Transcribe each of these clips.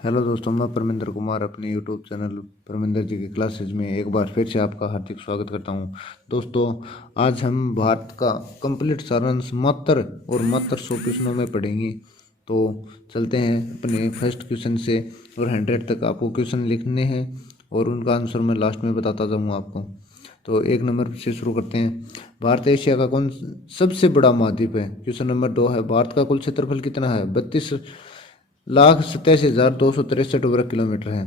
Hello दोस्तों, मैं परमिंदर कुमार अपने यूट्यूब चैनल परमिंदर जी की क्लासेज में एक बार फिर से आपका हार्दिक स्वागत करता हूं। दोस्तों, आज हम भारत का कंप्लीट सारांश मात्र और मात्र 100 क्वेश्चनों में पढ़ेंगे। तो चलते हैं अपने फर्स्ट क्वेश्चन से, और 100 तक आपको क्वेश्चन लिखने हैं और उनका आंसर मैं लास्ट में बताता जाऊँगा आपको। तो 1 नंबर से शुरू करते हैं। भारत एशिया का कौन सबसे बड़ा महाद्वीप है? क्वेश्चन नंबर 2 है, भारत का कुल क्षेत्रफल कितना है? 32,87,263 वर्ग किलोमीटर है।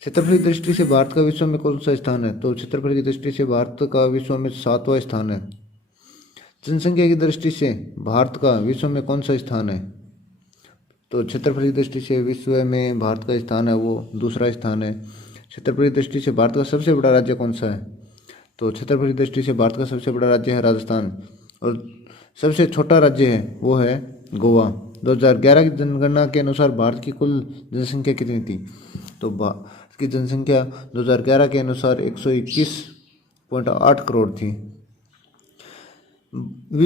क्षेत्रफल की दृष्टि से भारत का विश्व में कौन सा स्थान है? तो क्षेत्रफल की दृष्टि से भारत का विश्व में 7वां स्थान है। जनसंख्या की दृष्टि से भारत का विश्व में कौन सा स्थान है? तो क्षेत्रफल की दृष्टि से विश्व में भारत का स्थान है वो दूसरा स्थान है। क्षेत्रफल की दृष्टि से भारत का सबसे बड़ा राज्य कौन सा है? तो क्षेत्रफल की दृष्टि से भारत का सबसे बड़ा राज्य है राजस्थान, और सबसे छोटा राज्य है वो है गोवा। 2011 की जनगणना के अनुसार भारत की कुल जनसंख्या कितनी थी? तो भारत की जनसंख्या 2011 के अनुसार 121.8 करोड़ थी।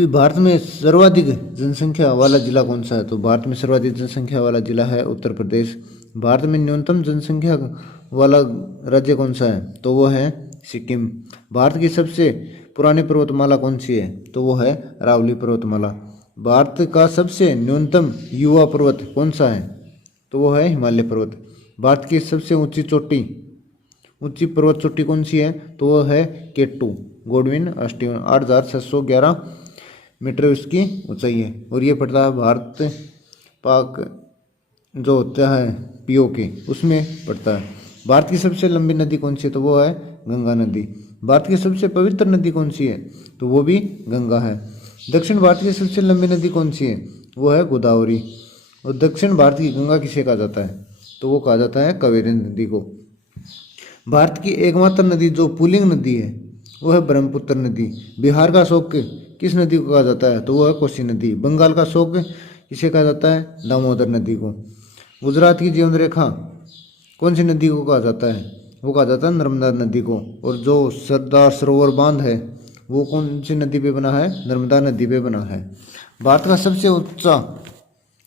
भारत में सर्वाधिक जनसंख्या वाला जिला कौन सा है? तो भारत में सर्वाधिक जनसंख्या वाला जिला है उत्तर प्रदेश। भारत में न्यूनतम जनसंख्या वाला राज्य कौन सा है? तो वो है सिक्किम। भारत की सबसे पुरानी पर्वतमाला कौन सी है? तो वो है अरावली पर्वतमाला। भारत का सबसे न्यूनतम युवा पर्वत कौन सा है? तो वो है हिमालय पर्वत। भारत की सबसे ऊंची पर्वत चोटी कौन सी है? तो वो है केटू गोडविन ऑस्टिन। 8,611 मीटर उसकी ऊंचाई है, और ये पड़ता है भारत पाक जो होता है पीओके उसमें पड़ता है। भारत की सबसे लंबी नदी कौन सी है? तो वो है गंगा नदी। भारत की सबसे पवित्र नदी कौन सी है? तो वो भी गंगा है। दक्षिण भारत की सबसे लंबी नदी कौन सी है? वो है गोदावरी। और दक्षिण भारत की गंगा किसे कहा जाता है? तो वो कहा जाता है कावेरी नदी को। भारत की एकमात्र नदी जो पुलिंग नदी है वो है ब्रह्मपुत्र नदी। बिहार का शोक किस नदी को कहा जाता है? तो वो है कोसी नदी। बंगाल का शोक किसे कहा जाता है? दामोदर नदी को। गुजरात की जीवन रेखा कौन सी नदी को कहा जाता है? वो कहा जाता है नर्मदा नदी को। और जो सरदार सरोवर बांध है वो कौन सी नदी पे बना है? नर्मदा नदी पे बना है। भारत का सबसे ऊंचा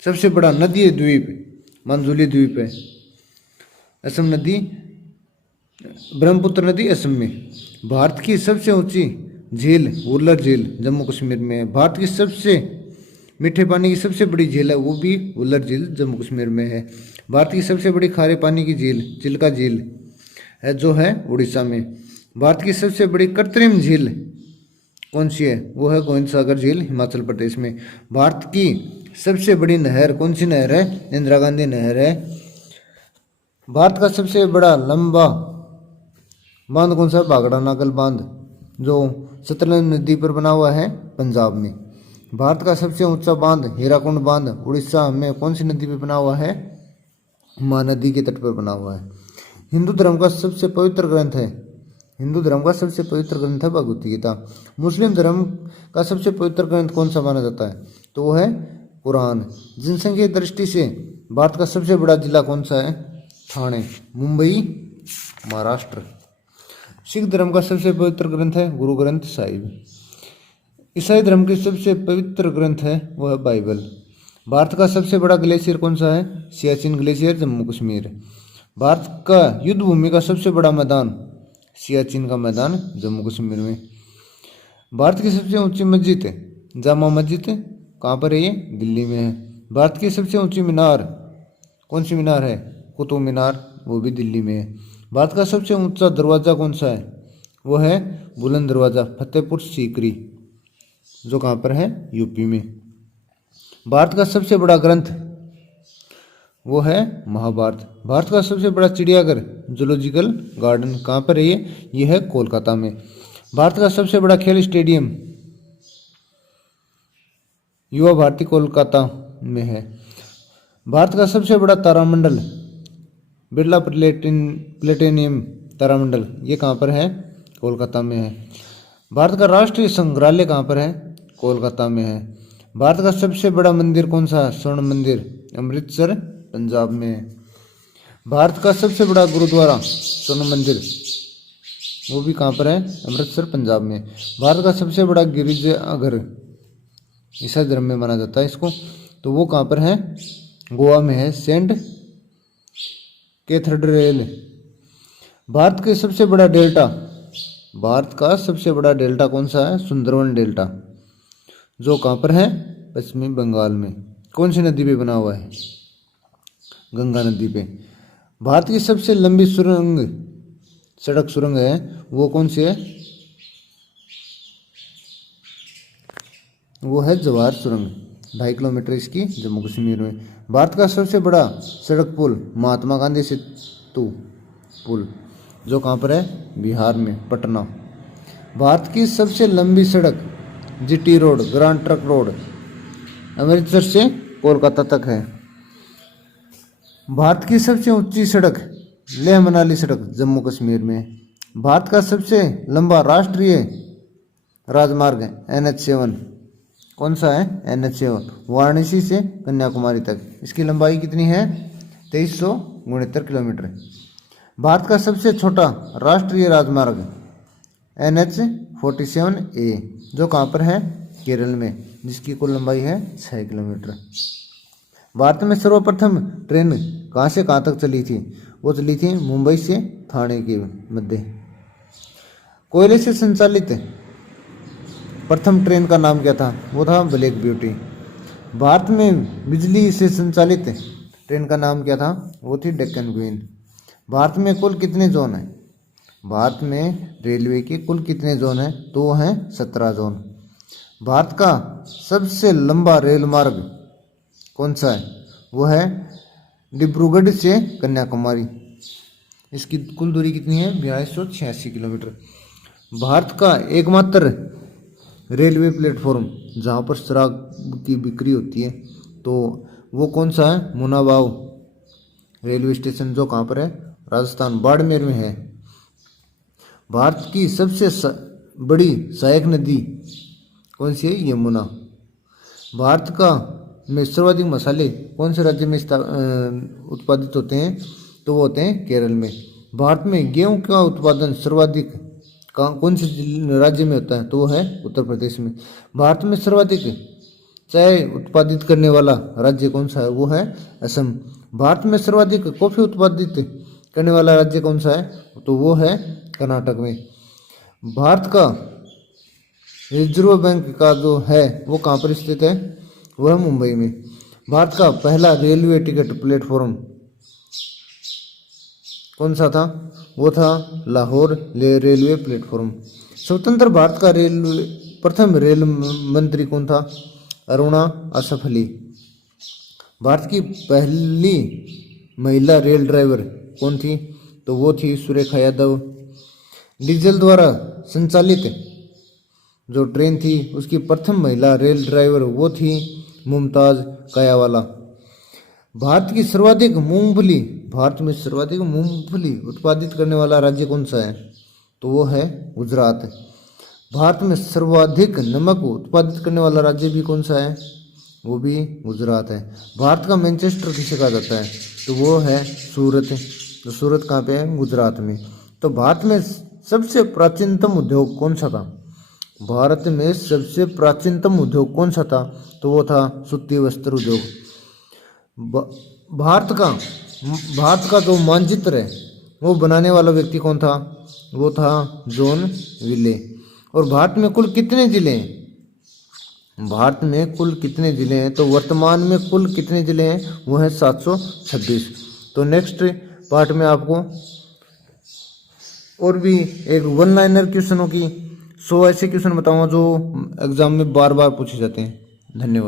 सबसे बड़ा नदी द्वीप मांजुली द्वीप है। असम नदी ब्रह्मपुत्र नदी असम में। भारत की सबसे ऊंची झील वुलर झील जम्मू कश्मीर में है। भारत की सबसे मीठे पानी की सबसे बड़ी झील है वो भी वुलर झील जम्मू कश्मीर में है। भारत की सबसे बड़ी खारे पानी की झील चिल्का झील है जो है उड़ीसा में। भारत की सबसे बड़ी कृत्रिम झील कौन सी है? वो है गोविंद सागर झील हिमाचल प्रदेश में। भारत की सबसे बड़ी नहर कौन सी नहर है? इंदिरा गांधी नहर है। भारत का सबसे बड़ा लंबा बांध कौन सा है? भाखड़ा नागल बांध जो सतलज नदी पर बना हुआ है पंजाब में। भारत का सबसे ऊंचा बांध हीराकुंड बांध उड़ीसा में कौन सी नदी पर बना हुआ है? महानदी के तट पर बना हुआ है। हिंदू धर्म का सबसे पवित्र ग्रंथ है भगवत गीता। मुस्लिम धर्म का सबसे पवित्र ग्रंथ कौन सा माना जाता है? तो वो है कुरान। जनसंख्या की दृष्टि से भारत का सबसे बड़ा जिला कौन सा है? ठाणे। मुंबई महाराष्ट्र। सिख धर्म का सबसे पवित्र ग्रंथ है गुरु ग्रंथ साहिब। ईसाई धर्म के सबसे पवित्र ग्रंथ है वह है बाइबल। भारत का सबसे बड़ा ग्लेशियर कौन सा है? सियाचिन ग्लेशियर जम्मू कश्मीर। भारत का युद्ध भूमि का सबसे बड़ा मैदान सियाचिन का मैदान जम्मू कश्मीर में। भारत की सबसे ऊंची मस्जिद जामा मस्जिद कहाँ पर है? ये दिल्ली में है। भारत की सबसे ऊंची मीनार कौन सी मीनार है? कुतुब मीनार, वो भी दिल्ली में है। भारत का सबसे ऊंचा दरवाज़ा कौन सा है? वो है बुलंद दरवाज़ा फतेहपुर सीकरी जो कहाँ पर है? यूपी में। भारत का सबसे बड़ा ग्रंथ वो है महाभारत। भारत का सबसे बड़ा चिड़ियाघर जूलॉजिकल गार्डन कहाँ पर है? ये है कोलकाता में। भारत का सबसे बड़ा खेल स्टेडियम युवा भारती कोलकाता में है। भारत का सबसे बड़ा तारामंडल बिरला प्लेटेनियम तारामंडल ये कहाँ पर है? कोलकाता में है। भारत का राष्ट्रीय संग्रहालय कहाँ पर है? कोलकाता में है। भारत का सबसे बड़ा मंदिर कौन सा है? स्वर्ण मंदिर अमृतसर पंजाब में है। भारत का सबसे बड़ा गुरुद्वारा स्वर्ण मंदिर वो भी कहाँ पर है? अमृतसर पंजाब में। भारत का सबसे बड़ा गिरजाघर ईसाई धर्म में माना जाता है इसको, तो वो कहाँ पर है? गोवा में है, सेंट कैथेड्रल रेल। भारत के सबसे बड़ा डेल्टा, भारत का सबसे बड़ा डेल्टा कौन सा है? सुंदरवन डेल्टा, जो कहाँ पर है? पश्चिमी बंगाल में। कौन सी नदी पे बना हुआ है? गंगा नदी पे। भारत की सबसे लंबी सड़क सुरंग है, वो कौन सी है? वो है जवाहर सुरंग, 2.5 किलोमीटर इसकी, जम्मू कश्मीर में। भारत का सबसे बड़ा सड़क पुल महात्मा गांधी सेतु पुल, जो कहाँ पर है? बिहार में, पटना। भारत की सबसे लंबी सड़क GT road, grand trunk road, Amritsar से कोलकाता तक है। भारत की सबसे ऊंची सड़क लेह मनाली सड़क, जम्मू कश्मीर में। भारत का सबसे लंबा राष्ट्रीय राजमार्ग NH7, कौन सा है? NH7, वाराणसी से कन्याकुमारी तक। इसकी लंबाई कितनी है? 2369 किलोमीटर। भारत का सबसे छोटा राष्ट्रीय राजमार्ग NH47A, जो कहाँ पर है? केरल में, जिसकी कुल लंबाई है 6 किलोमीटर। भारत में सर्वप्रथम ट्रेन कहाँ से कहाँ तक चली थी? वो चली थी मुंबई से ठाणे के मध्य। कोयले से संचालित प्रथम ट्रेन का नाम क्या था? वो था ब्लैक ब्यूटी। भारत में बिजली से संचालित ट्रेन का नाम क्या था? वो थी डेक्कन क्वीन। भारत में कुल कितने जोन हैं? भारत में रेलवे के कुल कितने जोन हैं? तो वो हैं 17 जोन। भारत का सबसे लंबा रेल मार्ग कौन सा है? वो है डिब्रूगढ़ से कन्याकुमारी। इसकी कुल दूरी कितनी है? 4286 किलोमीटर। भारत का एकमात्र रेलवे प्लेटफॉर्म जहाँ पर शराब की बिक्री होती है, तो वो कौन सा है? मुनाबाव रेलवे स्टेशन, जो कहाँ पर है? राजस्थान, बाड़मेर में है। भारत की सबसे बड़ी सहायक नदी कौन सी है? यमुना। भारत का में सर्वाधिक मसाले कौन से राज्य में उत्पादित होते हैं? तो वो होते हैं केरल में। भारत में गेहूं का उत्पादन सर्वाधिक कौन से राज्य में होता है? तो वो है उत्तर प्रदेश में। भारत में सर्वाधिक चाय उत्पादित करने वाला राज्य कौन सा है? वो है असम। भारत में सर्वाधिक कॉफी उत्पादित करने वाला राज्य कौन सा है? तो वो है कर्नाटक में। भारत का रिजर्व बैंक का जो है वो कहाँ पर स्थित है? वह मुंबई में। भारत का पहला रेलवे टिकट प्लेटफॉर्म कौन सा था? वो था लाहौर रेलवे प्लेटफॉर्म। स्वतंत्र भारत का प्रथम रेल मंत्री कौन था? अरुणा असफ अली। भारत की पहली महिला रेल ड्राइवर कौन थी? तो वो थी सुरेखा यादव। डीजल द्वारा संचालित जो ट्रेन थी उसकी प्रथम महिला रेल ड्राइवर वो थी मुमताज कायावाला। भारत में सर्वाधिक मूंगफली उत्पादित करने वाला राज्य कौन सा है? तो वो है गुजरात। भारत में सर्वाधिक नमक उत्पादित करने वाला राज्य भी कौन सा है? वो भी गुजरात है। भारत का मैनचेस्टर किसे कहा जाता है? तो वो है सूरत। तो सूरत कहाँ पे है? गुजरात में। तो भारत में सबसे प्राचीनतम उद्योग कौन सा था? भारत में सबसे प्राचीनतम उद्योग कौन सा था? तो वो था सूती वस्त्र उद्योग। भारत का जो मानचित्र है वो बनाने वाला व्यक्ति कौन था? वो था जॉन विले। और भारत में कुल कितने जिले हैं? भारत में कुल कितने जिले हैं? तो वर्तमान में कुल कितने जिले हैं? वो है 726। तो नेक्स्ट पार्ट में आपको और भी एक वन लाइनर क्वेश्चनों की 100 ऐसे क्वेश्चन बताऊंगा जो एग्जाम में बार बार पूछे जाते हैं। धन्यवाद।